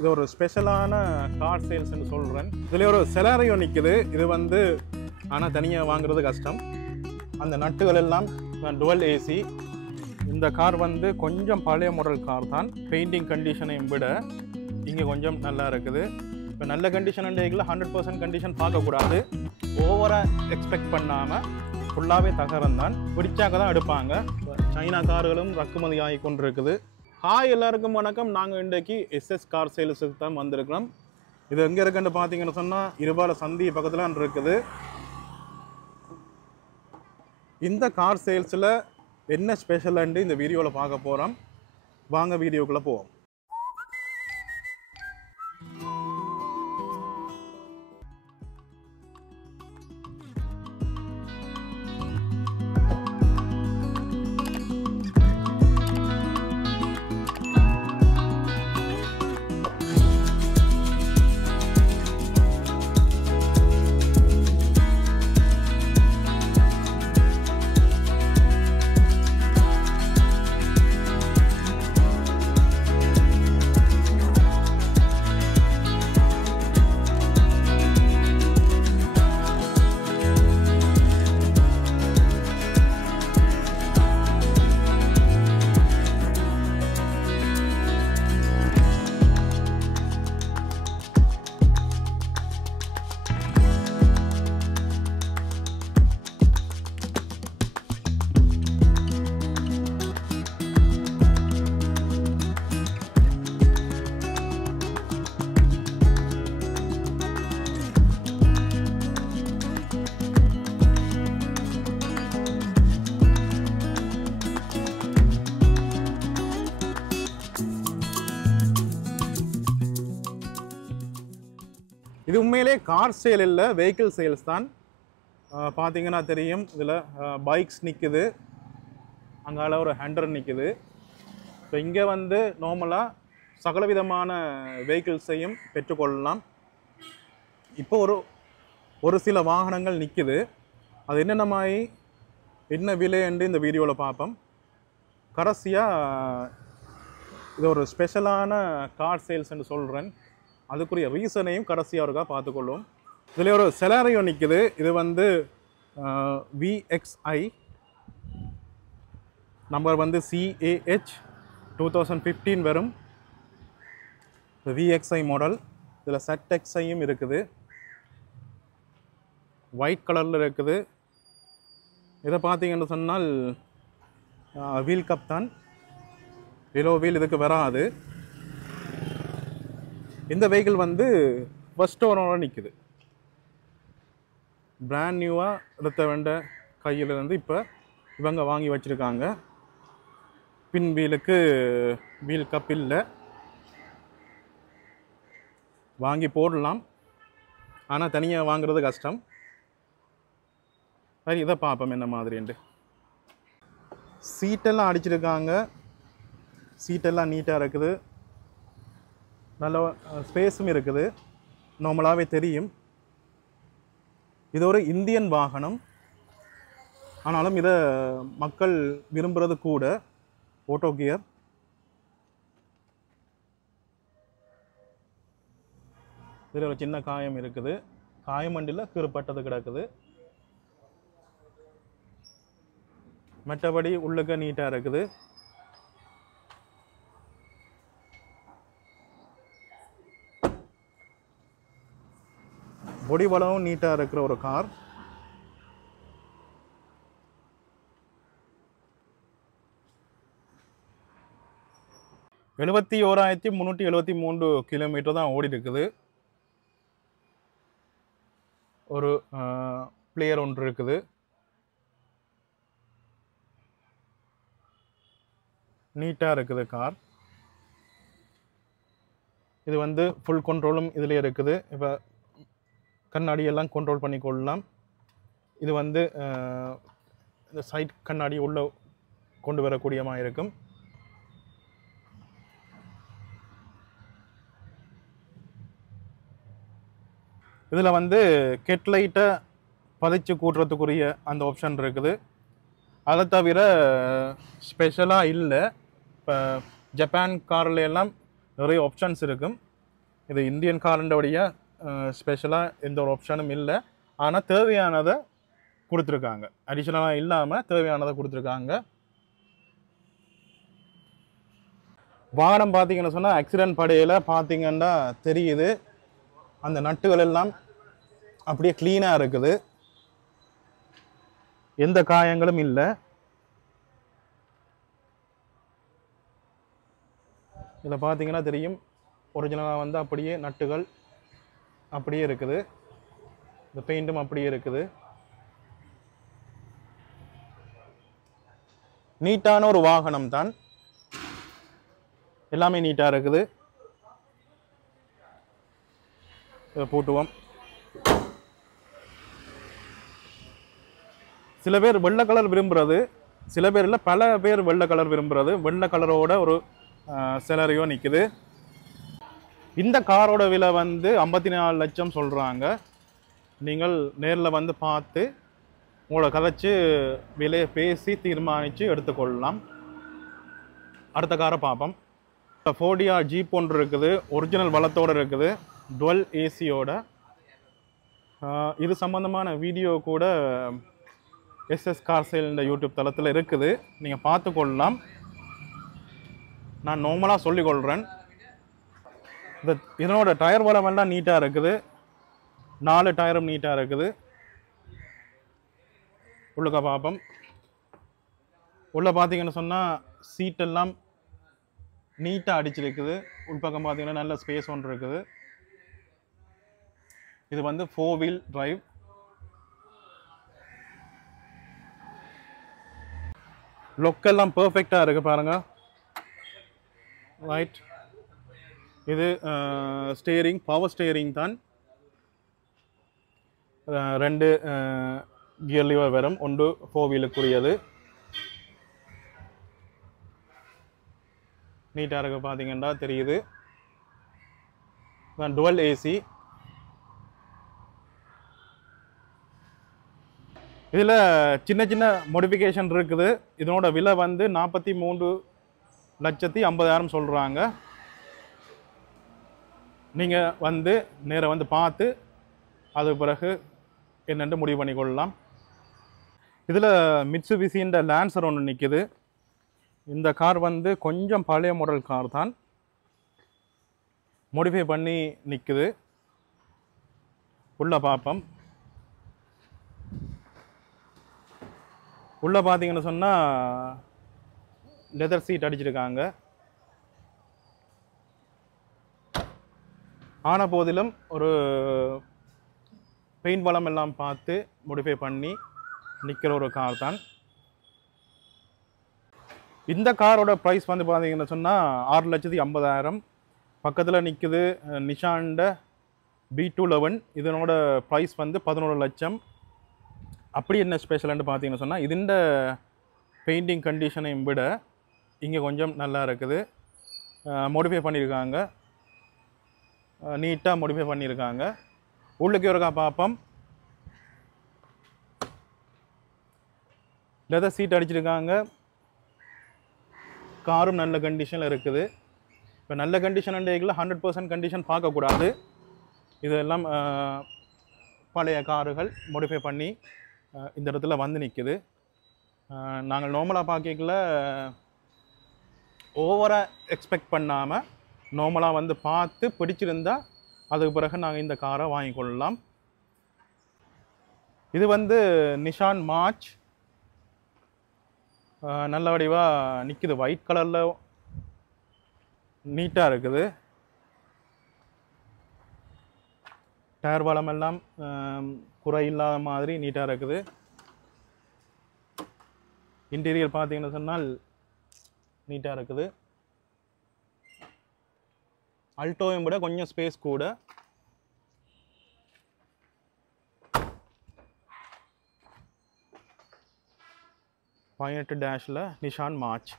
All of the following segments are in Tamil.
இது ஒரு ஸ்பெஷலான கார் சேல்ஸ்ன்னு சொல்கிறேன். இதில் ஒரு செலாரியோ நிற்குது. இது வந்து ஆனால் தனியாக வாங்குறது கஷ்டம். அந்த நட்டுகள் எல்லாம் டுவல் ஏசி. இந்த கார் வந்து கொஞ்சம் பழைய மாடல் கார் தான். பெயிண்டிங் கண்டிஷனையும் விட இங்கே கொஞ்சம் நல்லா இருக்குது. இப்போ நல்ல கண்டிஷன் டேக்கில் 100% கண்டிஷன் பார்க்கக்கூடாது. ஓவராக எக்ஸ்பெக்ட் பண்ணாமல் ஃபுல்லாகவே தகரம் தான். பிடிச்சாக்க தான் எடுப்பாங்க. சைனா கார்களும் இறக்குமதி ஆகி கொண்டு இருக்குது. ஹாய் எல்லாருக்கும் வணக்கம். நாங்கள் இன்றைக்கு எஸ்எஸ் கார் சேல்ஸுக்கு தான் வந்திருக்கிறோம். இது எங்கே இருக்குன்னு பார்த்தீங்கன்னு சொன்னால் இருபால சந்தி பக்கத்தில் இருக்குது. இந்த கார் சேல்ஸில் என்ன ஸ்பெஷல்ன்ட்டு இந்த வீடியோவில் பார்க்க போகிறோம். வாங்க வீடியோக்குள்ளே போவோம். இது உண்மையிலே கார் சேல் இல்லை, வெஹிக்கிள் சேல்ஸ் தான். பார்த்தீங்கன்னா தெரியும். இதில் பைக்ஸ் நிற்குது, அங்கால ஒரு ஹண்ட்ரட் நிற்குது. ஸோ இங்கே வந்து நார்மலாக சகலவிதமான வெஹிக்கிள்ஸையும் பெற்றுக்கொள்ளலாம். இப்போ ஒரு சில வாகனங்கள் நிற்குது. அது என்னென்ன மாதிரி என்ன விலைன்னு இந்த வீடியோவில் பார்ப்போம். கடைசியாக இது ஒரு ஸ்பெஷலான கார் சேல்ஸ்ன்னு சொல்கிறேன். அதுக்குரிய ரீசனையும் கடைசியாக இருக்கா பார்த்துக்கொள்ளும். இதில் ஒரு செலாரியோ நிற்குது. இது வந்து VXI நம்பர் வந்து CAH 2015 வரும். VXI model. இதில் ZXIயும் இருக்குது. ஒயிட் கலரில் இருக்குது. இதை பார்த்தீங்கன்னு சொன்னால் வீல் கப் தான். எலோ வீல் இதுக்கு வராது. இந்த வெஹிக்கிள் வந்து ஃபர்ஸ்ட் ஓனரோட நிற்குது. பிராண்ட் நியூவாக எடுத்த வேண்ட கையிலேருந்து இப்போ இவங்க வாங்கி வச்சுருக்காங்க. பின் வீலுக்கு வீல் கப் இல்லை, வாங்கி போடலாம். ஆனால் தனியாக வாங்குறது கஷ்டம். சரி, இதை பார்ப்போம் என்ன மாதிரின்ட்டு. சீட்டெல்லாம் அடிச்சிருக்காங்க. சீட்டெல்லாம் நீட்டாக இருக்குது. நல்ல ஸ்பேஸும் இருக்குது. நார்மலாகவே தெரியும். இது ஒரு இந்தியன் வாகனம். ஆனாலும் இதை மக்கள் விரும்புகிறது கூட. Auto gear. இதில் ஒரு சின்ன காயம் இருக்குது. காயமண்டில் கீறுப்பட்டது கிடக்குது. மற்றபடி உள்ளுக்க நீட்டாக இருக்குது. பொடி வளவும் நீட்டாக இருக்கிற ஒரு கார். $71,373 கிலோமீட்டர் தான் ஓடி இருக்குது. ஒரு பிளேயர் ஒன்று இருக்குது. நீட்டாக இருக்குது கார். இது வந்து ஃபுல் கண்ட்ரோலும் இதில் இருக்குது. இப்போ கண்ணாடியெல்லாம் கண்ட்ரோல் பண்ணி கொள்ளலாம். இது வந்து இந்த சைட் கண்ணாடி உள்ளே கொண்டு வரக்கூடியமாக இருக்கும். இதில் வந்து கெட்லைட்டை பதிச்சு கூட்டுறதுக்குரிய அந்த ஆப்ஷன் இருக்குது. அதை தவிர ஸ்பெஷலாக இல்லை. இப்போ ஜப்பான் காரில் எல்லாம் நிறைய ஆப்ஷன்ஸ் இருக்கும். இது இந்தியன் காரண்டோடைய ஸ்பெஷலாக எந்த ஒரு ஆப்ஷனும் இல்லை. ஆனால் தேவையானதை கொடுத்துருக்காங்க, அடிஷ்னலாக இல்லாமல் தேவையானதை கொடுத்துருக்காங்க. வாகனம் பார்த்தீங்கன்னு சொன்னால் ஆக்சிடென்ட் படையில் பார்த்தீங்கன்னா தெரியுது, அந்த நட்டுகள் எல்லாம் அப்படியே க்ளீனாக இருக்குது, எந்த காயங்களும் இல்லை. இதில் பார்த்தீங்கன்னா தெரியும், ஒரிஜினலாக வந்து அப்படியே நட்டுகள் அப்படியே இருக்குது, இந்த பெயிண்ட்டும் அப்படியே இருக்குது. நீட்டான ஒரு வாகனம் தான், எல்லாமே நீட்டாக இருக்குது. இதை போட்டுவோம். சில பேர் வெள்ளை கலர் விரும்புகிறது, சில பேர் இல்லை பல பேர் வெள்ளை கலர் விரும்புகிறது. வெள்ளை கலரோட ஒரு செலரியோ நிற்குது. இந்த காரோட விலை வந்து 54 லட்சம் சொல்கிறாங்க. நீங்கள் நேரில் வந்து பார்த்து உங்களோட கதைச்சு விலையை பேசி தீர்மானித்து எடுத்துக்கொள்ளலாம். அடுத்த காரை பார்ப்போம். ஃபோர்டியா ஜீப் ஒன்று இருக்குது, ஒரிஜினல் வளத்தோடு இருக்குது, டுவெல் ஏசியோட. இது சம்மந்தமான வீடியோ கூட எஸ்எஸ் கார் சேல் இந்த யூடியூப் தளத்தில் இருக்குது, நீங்கள் பார்த்துக்கொள்ளலாம். நான் நார்மலாக சொல்லிக்கொள்கிறேன். இதனோட டயர் வளமெல்லாம் நீட்டாக இருக்குது, 4 டயரும் நீட்டாக இருக்குது. உள்ளுக்க பார்ப்போம். உள்ளே பார்த்தீங்கன்னு சொன்னால் சீட்டெல்லாம் நீட்டாக அடிச்சிருக்குது. உள்பக்கம் பார்த்தீங்கன்னா நல்ல ஸ்பேஸ் ஒன்று இருக்குது. இது வந்து 4 வீல் டிரைவ். லொக்கெல்லாம் பர்ஃபெக்டாக இருக்குது பாருங்கள். ரைட், இது ஸ்டேரிங் பவர் ஸ்டேரிங் தான். 2 கியர் லிவர் வரும், ஒன்று 4 வீலுக்குரியது. நீட்டாக இருக்க பார்த்தீங்கன்னா தெரியுது. Twelve AC. இதில் சின்ன சின்ன மோடிஃபிகேஷன் இருக்குது. இதனோட விலை வந்து 43,50,000 சொல்கிறாங்க. நீங்கள் வந்து நேராக வந்து பார்த்து அது பிறகு என்னென்று முடிவு பண்ணிக்கொள்ளலாம். இதில் மிட்சுபிஷின்ற லான்சர் ஒன்று நிற்குது. இந்த கார் வந்து கொஞ்சம் பழைய மாடல் கார் தான், மோடிஃபை பண்ணி நிற்குது. உள்ளே பார்ப்போம். உள்ளே பார்த்தீங்கன்னு சொன்னால் லெதர் சீட் அடிச்சிருக்காங்க. ஆன போதிலும் ஒரு பெயிண்ட் வளம் எல்லாம் பார்த்து மோடிஃபை பண்ணி நிற்கிற ஒரு கார் தான். இந்த காரோட ப்ரைஸ் வந்து பார்த்தீங்கன்னு சொன்னால் 6,50,000. பக்கத்தில் நிற்குது நிஷான்ட B211. இதனோட ப்ரைஸ் வந்து 11 லட்சம். அப்படி என்ன ஸ்பெஷல்னு பார்த்தீங்கன்னு சொன்னால் இதுண்ட பெயிண்டிங் கண்டிஷனையும் விட இங்கே கொஞ்சம் நல்லா இருக்குது, மோடிஃபை பண்ணியிருக்காங்க, நீட்டாக மோடிஃபை பண்ணியிருக்காங்க. உள்ளுக்கு ஒருக்கா பார்ப்போம். லெதர் சீட் அடிச்சிருக்காங்க. காரும் நல்ல கண்டிஷனில் இருக்குது. இப்போ நல்ல கண்டிஷன் 100% கண்டிஷன் பார்க்கக்கூடாது. இதெல்லாம் பழைய காருகள் மோடிஃபை பண்ணி இந்த இடத்துல வந்து நிற்குது. நாங்கள் நார்மலாக பார்க்கல ஓவராக எக்ஸ்பெக்ட் பண்ணாமல் நார்மலாக வந்து பார்த்து பிடிச்சிருந்தா அதுக்கு பிறகு நாங்கள் இந்த காரை வாங்கிக்கொள்ளலாம். இது வந்து நிஷான் மார்ச். நல்ல வடிவாக நிற்குது, ஒயிட் கலரில் நீட்டாக இருக்குது. டயர் வளமெல்லாம் குறை இல்லாத மாதிரி நீட்டாக இருக்குது. இன்டீரியர் பார்த்தீங்கன்னு சொன்னால் நீட்டாக இருக்குது. அல்டோவையும் விட கொஞ்சம் ஸ்பேஸ் கூட. -18 நிஷான் மார்ச்.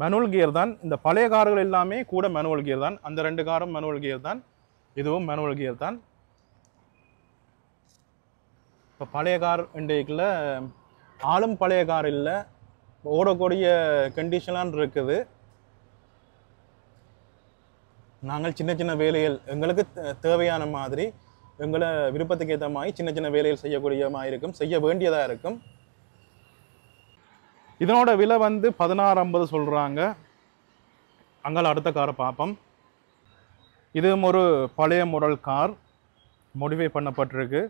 மேனுவல் கியர் தான். இந்த பழைய கார்கள் எல்லாமே கூட மேனுவல் கியர் தான். அந்த 2 காரும் மேனுவல் கியர் தான், இதுவும் மேனுவல் கியர் தான். இப்போ பழைய கார் இன்றைக்குள்ள ஆளும் பழைய கார் இல்லை, ஓடக்கூடிய கண்டிஷன்லாம் இருக்குது. நாங்கள் சின்ன சின்ன வேலைகள் எங்களுக்கு தேவையான மாதிரி எங்களை விருப்பத்துக்கு ஏற்ற மாதிரி சின்ன சின்ன வேலைகள் செய்யக்கூடிய மாதிரி இருக்கும், செய்ய வேண்டியதாக இருக்கும். இதனோட விலை வந்து 1650 சொல்கிறாங்க. அங்கால அடுத்த காரை பார்ப்போம். இதுவும் ஒரு பழைய மாடல் கார், மோடிஃபை பண்ணப்பட்டிருக்கு.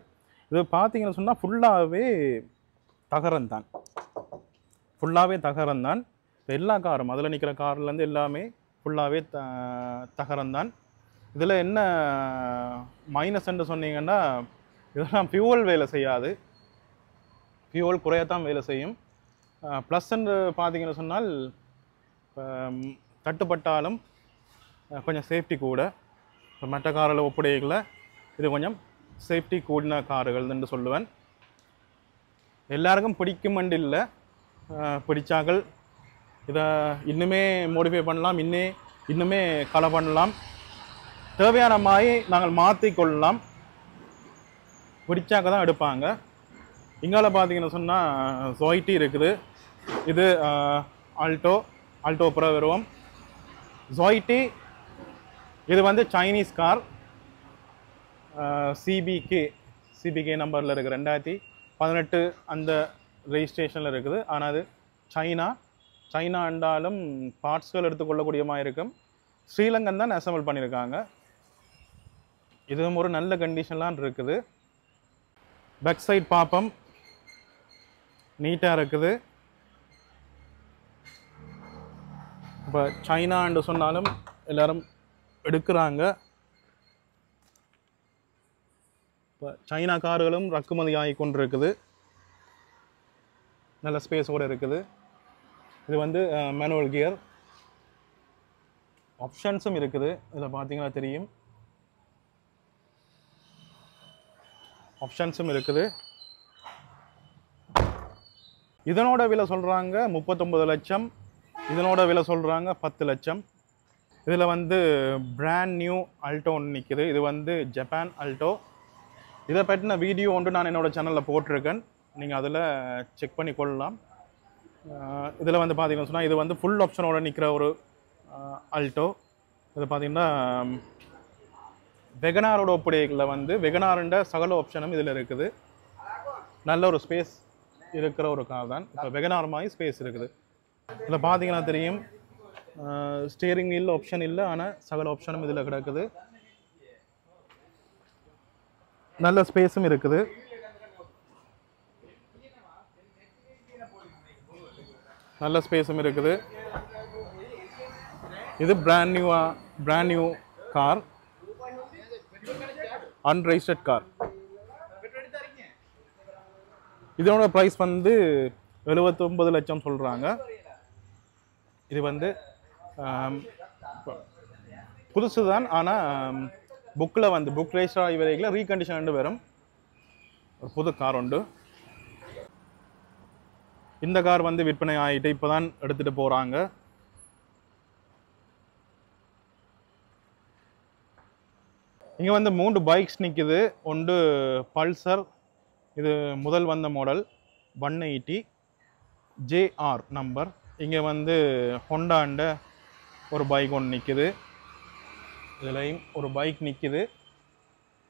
இது பார்த்தீங்கன்னு சொன்னால் ஃபுல்லாகவே தகரம் தான், ஃபுல்லாகவே தகரம் தான். எல்லா காரும் அதில் நிற்கிற கார்லேருந்து எல்லாமே ஃபுல்லாகவே தகரம் தான். இதில் என்ன மைனஸ்ன்னு சொன்னீங்கன்னா, இதெல்லாம் ஃபியூவல் வேலை செய்யாது, ஃபியூவல் குறையத்தான் வேலை செய்யும். ப்ளஸ்ன்னு பார்த்தீங்கன்னு சொன்னால் தட்டுப்பட்டாலும் கொஞ்சம் சேஃப்டி கூட. மற்ற காரில் ஒப்படைகளை இது கொஞ்சம் சேஃப்டி கூடின கார்கள்னு சொல்லுவேன். எல்லாருக்கும் பிடிக்குமெண்டு இல்லை, பிடிச்சாக்கள் இதை இன்னுமே மோடிஃபை பண்ணலாம், இன்னுமே கலை பண்ணலாம், தேவையான மாதிரி நாங்கள் மாற்றிக்கொள்ளலாம், பிடிச்சாக்க தான் எடுப்பாங்க. இங்கால பார்த்தீங்கன்னு சொன்னால் ஜொய்ட்டி இருக்குது. இது ஆல்டோ அப்புறம் வருவோம். ஜொய்ட்டி இது வந்து சைனீஸ் கார், சிபிகே நம்பரில் இருக்குது, 2018 அந்த ரெஜிஸ்ட்ரேஷனில் இருக்குது. ஆனால் அது சைனா என்றாலும் பார்ட்ஸ்கள் எடுத்துக்கொள்ளக்கூடிய மாதிரி இருக்கும். ஸ்ரீலங்கன் தான் அசம்பிள் பண்ணியிருக்காங்க. இதுவும் ஒரு நல்ல கண்டிஷன்லாம் இருக்குது. பேக் சைட் பார்ப்போம், நீட்டாக இருக்குது. இப்போ சைனான்னு சொன்னாலும் எல்லாரும் எடுக்கிறாங்க. இப்போ சைனா கார்களும் இறக்குமதி ஆகி கொண்டு இருக்குது, நல்ல ஸ்பேஸோடு இருக்குது. இது வந்து மேனுவல் கியர், ஆப்ஷன்ஸும் இருக்குது. இதில் பார்த்தீங்கன்னா தெரியும், ஆப்ஷன்ஸும் இருக்குது. இதனோட விலை சொல்கிறாங்க 39 லட்சம், இதனோட விலை சொல்கிறாங்க 10 லட்சம். இதில் வந்து பிராண்ட் நியூ அல்டோ ஒன்று நிற்குது. இது வந்து ஜப்பான் அல்டோ. இதை பற்றின வீடியோ ஒன்று நான் என்னோடய சேனலில் போட்டிருக்கேன், நீங்கள் அதில் செக் பண்ணி கொள்ளலாம். இதில் வந்து பார்த்தீங்கன்னு சொன்னால் இது வந்து ஃபுல் ஆப்ஷனோடு நிற்கிற ஒரு அல்டோ. இது பார்த்திங்கன்னா வெகனாரோட ஒப்படைகளில் வந்து வெகனாருன்ற சகல ஆப்ஷனும் இதில் இருக்குது. நல்ல ஒரு ஸ்பேஸ் இருக்கிற ஒரு கார் தான். இப்போ வெகனார் மாதிரி ஸ்பேஸ் இருக்குது. இதில் பார்த்தீங்கன்னா தெரியும், ஸ்டியரிங் வீல் ஆப்ஷன் இல்லை, ஆனால் சகல ஆப்ஷனும் இதில் கிடக்குது. நல்ல ஸ்பேஸும் இருக்குது. நல்ல ஸ்பேஸும் இருக்குது. இது brand new car, unregistered car. இதனோட ப்ரைஸ் வந்து 79 லட்சம் சொல்கிறாங்க. இது வந்து புதுசு தான், ஆனால் புக்கில் வந்து புக் ரெஜிஸ்டர் ஆகி வரைக்கும் ரீகண்டிஷன் வரும். ஒரு புது கார் உண்டு. இந்த கார் வந்து விற்பனை ஆகிட்டு இப்போ தான் எடுத்துகிட்டு போகிறாங்க. இங்கே வந்து 3 பைக்ஸ் நிற்குது. ஒன்று பல்சர், இது முதல் வந்த மாடல் 180 JR நம்பர். இங்கே வந்து ஹொண்டாண்ட ஒரு பைக் ஒன்று நிற்குது. இதுலேயும் ஒரு பைக் நிற்குது.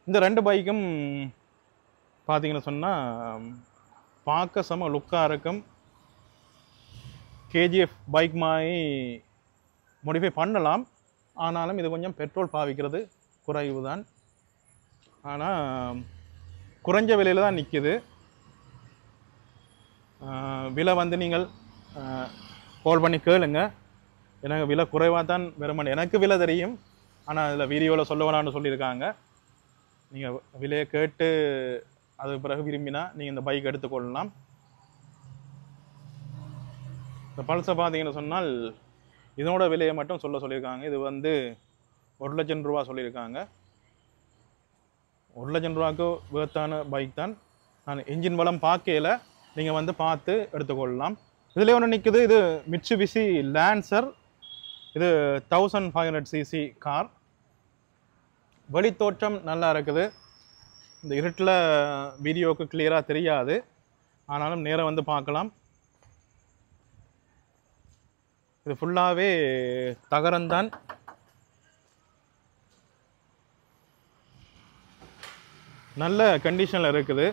இந்த 2 பைக்கும் பார்த்தீங்கன்னு சொன்னால் பார்க்க செம லுக்காக இருக்கும். KGF பைக் மாதிரி மோடிஃபை பண்ணலாம், ஆனாலும் இது கொஞ்சம் பெட்ரோல் பாவிக்கிறது குறைவு தான். ஆனால் குறைஞ்ச விலையில் தான் நிற்கிது. விலை வந்து நீங்கள் கால் பண்ணி கேளுங்க. எனக்கு விலை குறைவாக தான் வருமானம், எனக்கு விலை தெரியும், ஆனால் அதில் வீடியோவில் சொல்ல வேணான்னு சொல்லியிருக்காங்க. நீங்கள் விலையை கேட்டு அதுக்கு பிறகு விரும்பினா நீங்கள் இந்த பைக் எடுத்துக்கொள்ளலாம். இந்த பல்சை பார்த்தீங்கன்னு சொன்னால் இதனோட விலையை மட்டும் சொல்லியிருக்காங்க. இது வந்து 1 லட்சம் ரூபா சொல்லியிருக்காங்க. 1 லட்சம் ரூபாய்க்கு வேர்த்தான பைக் தான். நான் இன்ஜின் வளம் பார்க்கல, நீங்கள் வந்து பார்த்து எடுத்துக்கொள்ளலாம். இதில் ஒன்று நிற்குது, இது மிட்சுபிஷி லான்சர். இது 1500cc கார். வெளித்தோற்றம் நல்லா இருக்குது. இந்த இருட்டில் வீடியோவுக்கு கிளியராக தெரியாது, ஆனாலும் நேராக வந்து பார்க்கலாம். இது ஃபுல்லாகவே தகரம்தான். நல்ல கண்டிஷனில் இருக்குது.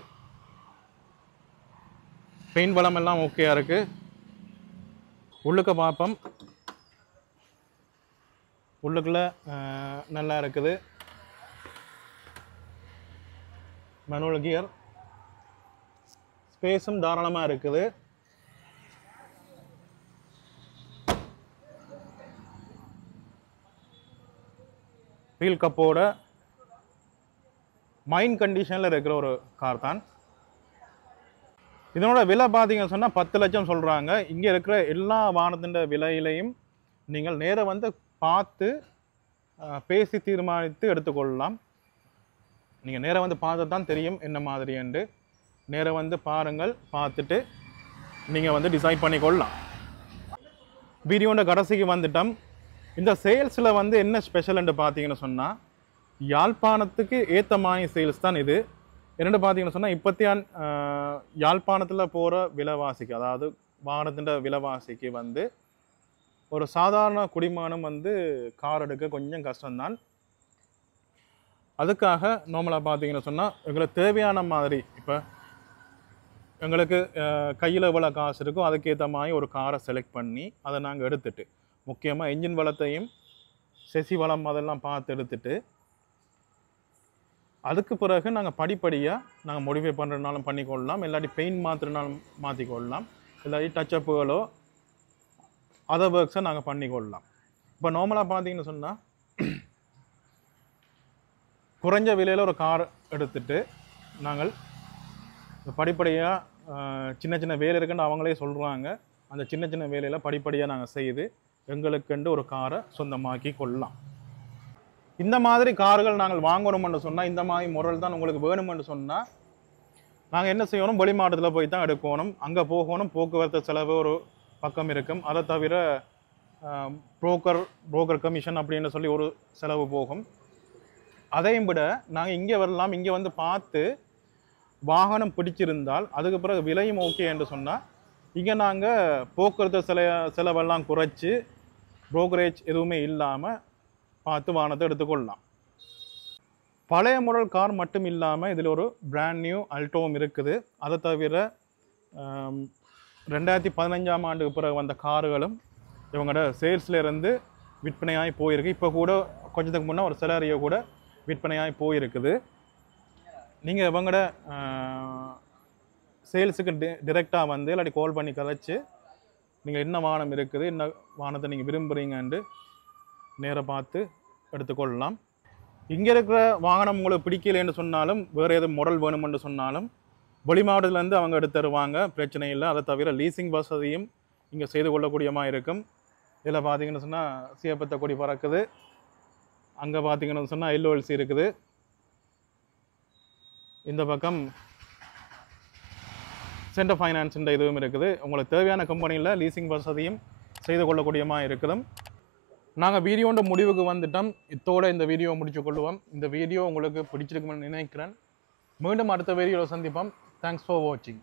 பெயிண்ட் வளம் எல்லாம் ஓகேயா இருக்கு. உள்ளுக்க பார்ப்போம். உள்ளுக்குள்ள நல்லா இருக்குது. மேனுவல் கியர், ஸ்பேஸும் தாராளமாக இருக்குது. வீல் கப்போட மைண்ட் கண்டிஷனில் இருக்கிற ஒரு கார் தான். இதனோட விலை பார்த்தீங்கன்னு சொன்னால் 10 லட்சம் சொல்கிறாங்க. இங்கே இருக்கிற எல்லா வாகனத்தின் விலையிலையும் நீங்கள் நேராக வந்து பார்த்து பேசி தீர்மானித்து எடுத்துக்கொள்ளலாம். நீங்கள் நேராக வந்து பார்த்து தான் தெரியும் என்ன மாதிரி என்று. நேராக வந்து பாருங்கள், பார்த்துட்டு நீங்கள் வந்து டிசைட் பண்ணிக்கொள்ளலாம். வீடியோட கடைசிக்கு வந்துட்டோம். இந்த சேல்ஸில் வந்து என்ன ஸ்பெஷல்னு பார்த்தீங்கன்னு சொன்னால், யாழ்ப்பாணத்துக்கு ஏற்ற மாதிரி சேல்ஸ் தான் இது. என்னென்னு பார்த்தீங்கன்னு சொன்னால், இப்போத்தியான் யாழ்ப்பாணத்தில் போகிற விலைவாசிக்கு, அதாவது வாகனத்தின் விலைவாசிக்கு வந்து ஒரு சாதாரண குடிமகனும் வந்து கார் எடுக்க கொஞ்சம் கஷ்டம்தான். அதுக்காக நார்மலாக பார்த்தீங்கன்னு சொன்னால், எங்களுக்கு தேவையான மாதிரி, இப்போ எங்களுக்கு கையில் எவ்வளோ காசு இருக்கோ அதுக்கேற்ற மாதிரி ஒரு காரை செலக்ட் பண்ணி அதை நாங்கள் எடுத்துட்டு, முக்கியமாக என்ஜின் வளத்தையும் செசி வளம் அதெல்லாம் பார்த்து எடுத்துட்டு, அதுக்கு பிறகு நாங்கள் படிப்படியாக நாங்கள் மோடிஃபை பண்ணுறதுனாலும் பண்ணிக்கொள்ளலாம், இல்லாட்டி பெயிண்ட் மாற்றுறதுனாலும் மாற்றிக்கொள்ளலாம், இல்லாட்டி டச்சப்புகளோ அதர் ஒர்க்ஸை நாங்கள் பண்ணிக்கொள்ளலாம். இப்போ நார்மலாக பார்த்தீங்கன்னு சொன்னால், குறைஞ்ச விலையில் ஒரு கார் எடுத்துட்டு நாங்கள் படிப்படியாக சின்ன சின்ன வேலை இருக்குன்னு அவங்களே சொல்கிறாங்க. அந்த சின்ன சின்ன வேலையில் படிப்படியாக நாங்கள் செய்து எங்களுக்குண்டு ஒரு காரை சொந்தமாக்கி கொள்ளலாம். இந்த மாதிரி கார்கள் நாங்கள் வாங்கணும்னு சொன்னால், இந்த மாதிரி முறையில் தான் உங்களுக்கு வேணுமென்று சொன்னால், நாங்கள் என்ன செய்யணும், வெளி மாவட்டத்தில் போய் தான் எடுக்கணும். அங்கே போகணும், போக்குவரத்து செலவு ஒரு பக்கம் இருக்கும். அதை தவிர புரோக்கர் கமிஷன் அப்படின்னு சொல்லி ஒரு செலவு போகும். அதையும் விட நாங்கள் இங்கே வரலாம். இங்கே வந்து பார்த்து வாகனம் பிடிச்சிருந்தால் அதுக்கு பிறகு விலையும் ஓகே என்று சொன்னால், இங்கே நாங்கள் போக்குவரத்து செலவெல்லாம் குறைச்சி புரோக்கரேஜ் எதுவுமே இல்லாமல் பார்த்து வாகனத்தை எடுத்துக்கொள்ளலாம். பழைய மாடல் கார் மட்டும் இல்லாமல் இதில் ஒரு பிராண்ட் நியூ அல்டோவும் இருக்குது. அதை தவிர 2015ஆம் ஆண்டுக்கு பிறகு வந்த கார்களும் இவங்களோட சேல்ஸ்லேருந்து விற்பனையாகி போயிருக்கு. இப்போ கூட கொஞ்சத்துக்கு முன்னே ஒரு செலாரியோ கூட விற்பனையாகி போயிருக்குது. நீங்கள் இவங்களோட சேல்ஸுக்கு டிரெக்டாக வந்து இல்லாட்டி கால் பண்ணி கதைச்சு நீங்கள் என்ன வாகனம் இருக்குது, என்ன வாகனத்தை நீங்கள் விரும்புகிறீங்கன்னு நேராக பார்த்து எடுத்துக்கொள்ளலாம். இங்கே இருக்கிற வாகனம் உங்களுக்கு பிடிக்கலைன்னு சொன்னாலும், வேறு எதுவும் மாடல் வேணுமென்று சொன்னாலும் வெளி மாவட்டத்துலேருந்து அவங்க எடுத்து தருவாங்க, பிரச்சனை இல்லை. அதை தவிர லீசிங் வசதியும் இங்கே செய்து கொள்ளக்கூடியமாக இருக்கும். இதில் பார்த்தீங்கன்னு சொன்னால் சிவப்பத்த கொடி பறக்குது. அங்கே பார்த்தீங்கன்னு சொன்னால் LOLC இருக்குது. இந்த பக்கம் சென்டர் ஃபைனான்ஸ் இதுவும் இருக்குது. உங்களுக்கு தேவையான கம்பெனியில் லீசிங் வசதியும் செய்து கொள்ளக்கூடியமாக இருக்குது. நாங்கள் வீடியோன்ற முடிவுக்கு வந்துட்டோம். இத்தோடு இந்த வீடியோ முடிச்சு கொள்வோம். இந்த வீடியோ உங்களுக்கு பிடிச்சிருக்குன்னு நினைக்கிறேன். மீண்டும் அடுத்த வீடியோவில் சந்திப்போம். தேங்க்ஸ் ஃபார் வாட்சிங்.